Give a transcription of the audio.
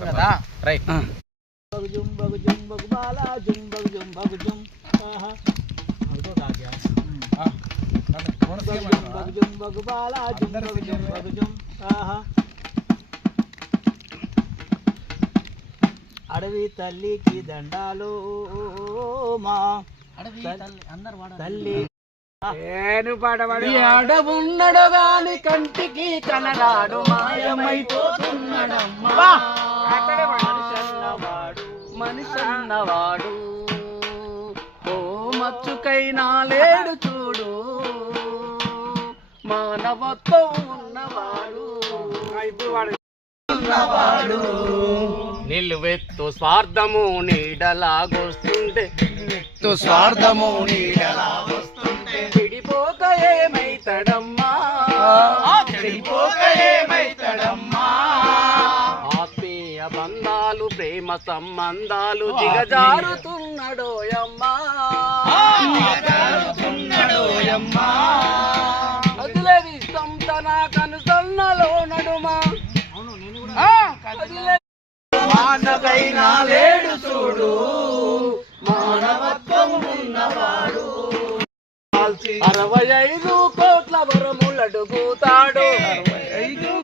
కదా రైట్ అడవి తల్లికి దండాలు మా తల్లి అడవున్నడు గాని కంటికి కనరాడు మాయమైపోతున్నాడమ్మా మనిషన్నవాడు ఓ మచ్చుకైనా లేడు చూడు మానవత్వం ఉన్నవాడు నిలువెత్తు స్వార్థము నీడలాగొస్తుంటే స్వార్థము నీడలాగొస్తుంటే విడిపోక ఏమైతడమ్మా చెడిపోక ఏమైతడమ్మా ఆత్మీయ బంధాలు ప్రేమ సంబంధాలు దిగజారుతున్నాడోయమ్మా అదిలేది ఇష్టం తన కనుసన్నలో నడుమా మానవైనా లేడు చూడు మానవత్వం ఉన్నవాడు 65 కోట్ల వరములడుగుతా